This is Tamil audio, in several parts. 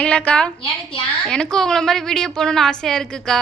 மேகலாக்கா எனக்கும் உங்களை மாதிரி வீடியோ போகணுன்னு ஆசையா இருக்குக்கா.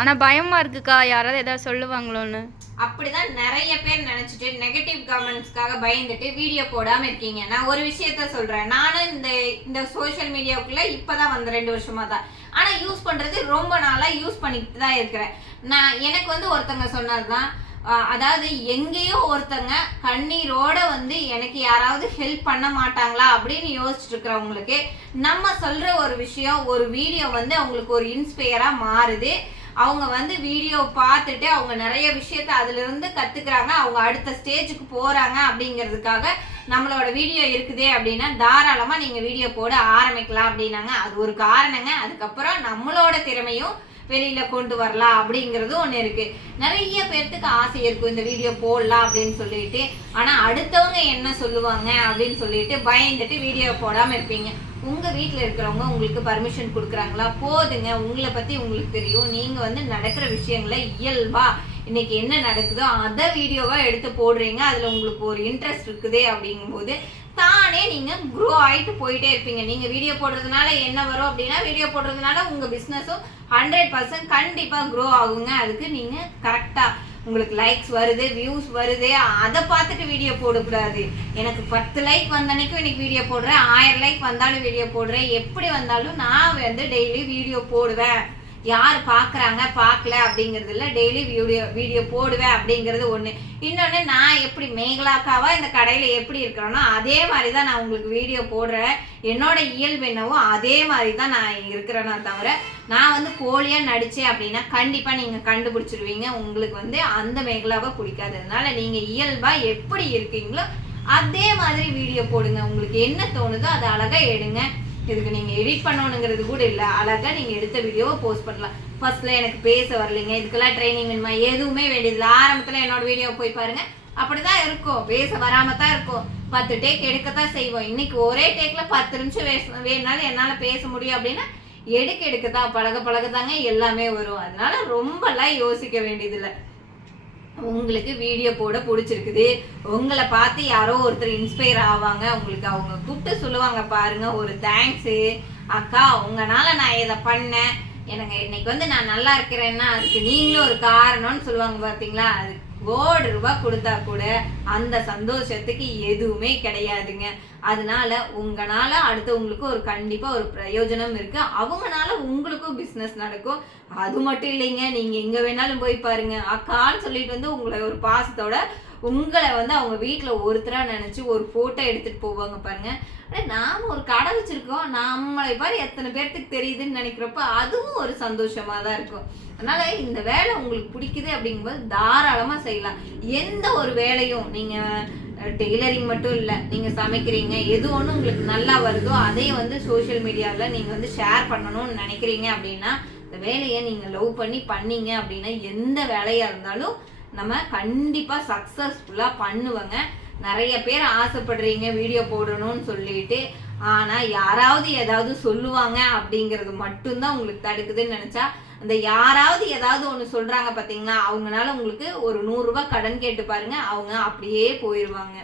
ஆனா பயமா இருக்குக்கா. யாராவது ஏதாவது சொல்லுவாங்களோன்னு. அப்படிதான் நிறைய பேர் நினைச்சிட்டு நெகட்டிவ் கமெண்ட்ஸ்க்காக பயந்துட்டு வீடியோ போடாம இருக்கீங்க. நான் ஒரு விஷயத்த சொல்றேன். நானும் இந்த இந்த சோஷியல் மீடியாவுக்குள்ள இப்பதான் வந்த ரெண்டு வருஷமா தான். ஆனா யூஸ் பண்றது ரொம்ப நாளா யூஸ் பண்ணிட்டு தான் இருக்கிறேன். நான் எனக்கு வந்து ஒருத்தங்க சொன்னதுதான் அதாவது எங்கேயோ ஒருத்தங்க கண்ணீரோட வந்து எனக்கு யாராவது ஹெல்ப் பண்ண மாட்டாங்களா அப்படின்னு யோசிச்சுட்டு இருக்கிறவங்களுக்கு நம்ம சொல்ற ஒரு விஷயம் ஒரு வீடியோ வந்து அவங்களுக்கு ஒரு இன்ஸ்பயரா மாறுது. அவங்க வந்து வீடியோ பார்த்துட்டு அவங்க நிறைய விஷயத்த அதுல இருந்து கத்துக்கிறாங்க அவங்க அடுத்த ஸ்டேஜுக்கு போறாங்க அப்படிங்கிறதுக்காக நம்மளோட வீடியோ இருக்குதே அப்படின்னா தாராளமா நீங்க வீடியோ போட ஆரம்பிக்கலாம் அப்படின்னாங்க. அது ஒரு காரணங்க. அதுக்கப்புறம் நம்மளோட திறமையும் வெளியில் கொண்டு வரலாம் அப்படிங்கிறது ஒன்று இருக்குது நிறைய பேர்த்துக்கு ஆசை இருக்கும் இந்த வீடியோ போடலாம் அப்படின்னு சொல்லிட்டு. ஆனால் அடுத்தவங்க என்ன சொல்லுவாங்க அப்படின்னு சொல்லிட்டு பயந்துட்டு வீடியோ போடாமல் இருப்பீங்க. உங்கள் வீட்டில் இருக்கிறவங்க உங்களுக்கு பர்மிஷன் கொடுக்குறாங்களா? போதுங்க உங்களை பற்றி உங்களுக்கு தெரியும். நீங்கள் வந்து நடக்கிற விஷயங்களை இயல்பா இன்னைக்கு என்ன நடக்குதோ அதை வீடியோவாக எடுத்து போடுறீங்க. அதில் உங்களுக்கு ஒரு இன்ட்ரெஸ்ட் இருக்குது அப்படிங்கும்போது தானே நீங்கள் க்ரோ ஆகிட்டு போயிட்டே இருப்பீங்க. நீங்கள் வீடியோ போடுறதுனால என்ன வரும் அப்படின்னா வீடியோ போடுறதுனால உங்கள் பிஸ்னஸும் ஹண்ட்ரட் பர்சன்ட் கண்டிப்பாக க்ரோ ஆகுங்க. அதுக்கு நீங்கள் கரெக்டாக உங்களுக்கு லைக்ஸ் வருது வியூஸ் வருது. அதை பார்த்துட்டு வீடியோ போடக்கூடாது. எனக்கு பத்து லைக் வந்தனைக்கும் இன்னைக்கு வீடியோ போடுறேன். ஆயிரம் லைக் வந்தாலும் வீடியோ போடுறேன். எப்படி வந்தாலும் நான் வந்து டெய்லி வீடியோ போடுவேன். யார் பார்க்குறாங்க பார்க்கல அப்படிங்கிறது இல்லை டெய்லி வீடியோ வீடியோ போடுவேன் அப்படிங்கிறது ஒன்று இன்னொன்று நான் எப்படி மேகலாக்காவா இந்த கடையில் எப்படி இருக்கிறேனோ அதே மாதிரி தான் நான் உங்களுக்கு வீடியோ போடுறேன். என்னோட இயல்பு என்னவோ அதே மாதிரி தான் நான் இருக்கிறேனோ தவிர நான் வந்து போலியாக நடித்தேன் அப்படின்னா கண்டிப்பாக நீங்கள் கண்டுபிடிச்சிருவீங்க. உங்களுக்கு வந்து அந்த மேகலாவை பிடிக்காது. அதனால் நீங்கள் இயல்பாக எப்படி இருக்கீங்களோ அதே மாதிரி வீடியோ போடுங்க. உங்களுக்கு என்ன தோணுதோ அதை அழகாக எடுங்க. இதுக்கு நீங்கள் எடிட் பண்ணணுங்கிறது கூட இல்லை. அழகாக நீங்கள் எடுத்த வீடியோவை போஸ்ட் பண்ணலாம். ஃபர்ஸ்ட்ல எனக்கு பேச வரலைங்க. இதுக்கெல்லாம் ட்ரைனிங் வேணுமா? எதுவுமே வேண்டியதில்லை. ஆரம்பத்தில் என்னோட வீடியோ போய் பாருங்க. அப்படிதான் இருக்கும். பேச வராமல் தான் இருக்கும். பத்து டேக் எடுக்கத்தான் செய்வோம். இன்னைக்கு ஒரே டேக்கில் பத்து நிமிஷம் வேச- வேணுனாலும் என்னால் பேச முடியும் அப்படின்னா எடுக்க எடுக்கத்தான் பழக பழகதாங்க எல்லாமே வரும். அதனால ரொம்பலாம் யோசிக்க வேண்டியதில்லை. உங்களுக்கு வீடியோ போட பிடிச்சிருக்குது. உங்களை பார்த்து யாரோ ஒருத்தர் இன்ஸ்பயர் ஆவாங்க. உங்களுக்கு அவங்க கூப்பிட்டு சொல்லுவாங்க பாருங்க. ஒரு தேங்க்ஸு அக்கா உங்களால நான் இதை பண்ணேன். எனக்கு இன்னைக்கு வந்து நான் நல்லா இருக்கிறேன்னா அதுக்கு நீங்களும் ஒரு காரணம்னு சொல்லுவாங்க பார்த்தீங்களா? அதுக்கு கோடி ரூபாய் கொடுத்தா கூட அந்த சந்தோஷத்துக்கு எதுவுமே கிடையாதுங்க. அதனால உங்களால அடுத்தவங்களுக்கு ஒரு கண்டிப்பா ஒரு பிரயோஜனம் இருக்கு. அவங்கனால உங்களுக்கும் பிசினஸ் நடக்கும். அது மட்டும் இல்லைங்க நீங்க எங்க வேணாலும் போய் பாருங்க. அக்கான்னு சொல்லிட்டு வந்து உங்களை ஒரு பாசத்தோட உங்களை வந்து அவங்க வீட்டில் ஒருத்தராக நினச்சி ஒரு ஃபோட்டோ எடுத்துகிட்டு போவாங்க பாருங்கள் ஆனால் நாம் ஒரு கடை வச்சுருக்கோம். நம்மளை பாரு எத்தனை பேர்த்துக்கு தெரியுதுன்னு நினைக்கிறப்ப அதுவும் ஒரு சந்தோஷமாக தான் இருக்கும். அதனால இந்த வேலை உங்களுக்கு பிடிக்குது அப்படிங்கும்போது தாராளமாக செய்யலாம். எந்த ஒரு வேலையும் நீங்கள் டெய்லரிங் மட்டும் இல்லை நீங்கள் சமைக்கிறீங்க எது ஒன்று உங்களுக்கு நல்லா வருதோ அதையும் வந்து சோஷியல் மீடியாவில் நீங்கள் வந்து ஷேர் பண்ணணும்னு நினைக்கிறீங்க அப்படின்னா இந்த வேலையை நீங்கள் லவ் பண்ணி பண்ணீங்க அப்படின்னா எந்த வேலையாக இருந்தாலும் நம்ம கண்டிப்பாக சக்ஸஸ்ஃபுல்லாக பண்ணுவோங்க. நிறைய பேர் ஆசைப்படுறீங்க வீடியோ போடணும்னு சொல்லிட்டு ஆனால் யாராவது ஏதாவது சொல்லுவாங்க அப்படிங்கிறது மட்டும்தான் உங்களுக்கு தடுக்குதுன்னு நினச்சா அந்த யாராவது ஏதாவது ஒன்று சொல்கிறாங்க பார்த்தீங்களா அவங்கனால உங்களுக்கு ஒரு நூறுரூவா கடன் கேட்டு பாருங்க அவங்க அப்படியே போயிடுவாங்க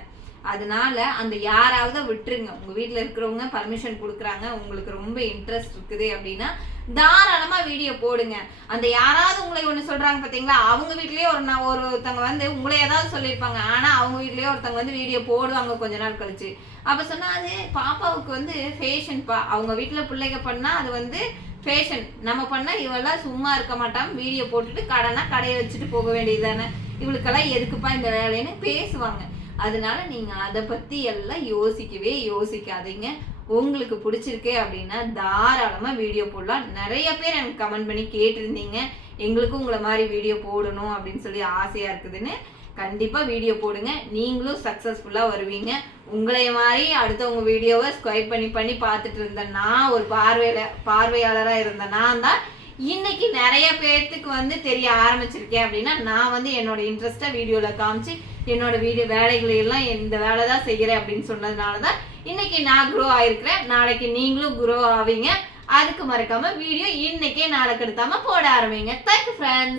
அதனால அந்த யாராவது விட்டுருங்க. உங்க வீட்டில் இருக்கிறவங்க பர்மிஷன் கொடுக்குறாங்க. உங்களுக்கு ரொம்ப இன்ட்ரெஸ்ட் இருக்குது அப்படின்னா தாராளமா வீடியோ போடுங்க. அந்த யாராவது உங்களை ஒன்று சொல்றாங்க பார்த்தீங்களா அவங்க வீட்லயே ஒரு நான் ஒருத்தவங்க வந்து உங்களை ஏதாவது சொல்லியிருப்பாங்க. ஆனா அவங்க வீட்லயே ஒருத்தவங்க வந்து வீடியோ போடுவாங்க கொஞ்ச நாள் கழிச்சு. அப்ப சொன்னா அது பாப்பாவுக்கு வந்து ஃபேஷன் பா. அவங்க வீட்டில் பிள்ளைங்க பண்ணா அது வந்து ஃபேஷன் நம்ம பண்ணால் இவெல்லாம் சும்மா இருக்க மாட்டான். வீடியோ போட்டுட்டு கடைனா கடையை வச்சுட்டு போக வேண்டியதுதானே. இவளுக்கெல்லாம் எதுக்குப்பா இந்த வேலைன்னு பேசுவாங்க. அதனால நீங்கள் அதை பற்றி எல்லாம் யோசிக்கவே யோசிக்காதீங்க. உங்களுக்கு பிடிச்சிருக்கு அப்படின்னா தாராளமாக வீடியோ போடலாம். நிறைய பேர் எனக்கு கமெண்ட் பண்ணி கேட்டிருந்தீங்க. எங்களுக்கும் உங்களை மாதிரி வீடியோ போடணும் அப்படின்னு சொல்லி ஆசையாக இருக்குதுன்னு கண்டிப்பாக வீடியோ போடுங்க. நீங்களும் சக்ஸஸ்ஃபுல்லாக வருவீங்க. உங்களைய மாதிரி அடுத்தவங்க வீடியோவை ஸ்கொயப் பண்ணி பண்ணி பார்த்துட்டு இருந்தேன் நான் ஒரு பார்வையில பார்வையாளராக இருந்த நான் தான் இன்னைக்கு நிறைய பேர்த்துக்கு வந்து தெரிய ஆரம்பிச்சிருக்கேன் அப்படின்னா நான் வந்து என்னோட இன்ட்ரெஸ்ட்டை வீடியோவில் காமிச்சு என்னோட வீடு வேலைகளை எல்லாம் இந்த வேலை தான் செய்கிறேன் அப்படின்னு சொன்னதுனால தான் இன்னைக்கு நான் குரோ ஆயிருக்கிறேன். நாளைக்கு நீங்களும் குரோ ஆவீங்க. அதுக்கு மறக்காம வீடியோ இன்னைக்கே நாளைக்கு எடுத்தாம போட ஆரம்பிங்க. Thank you friends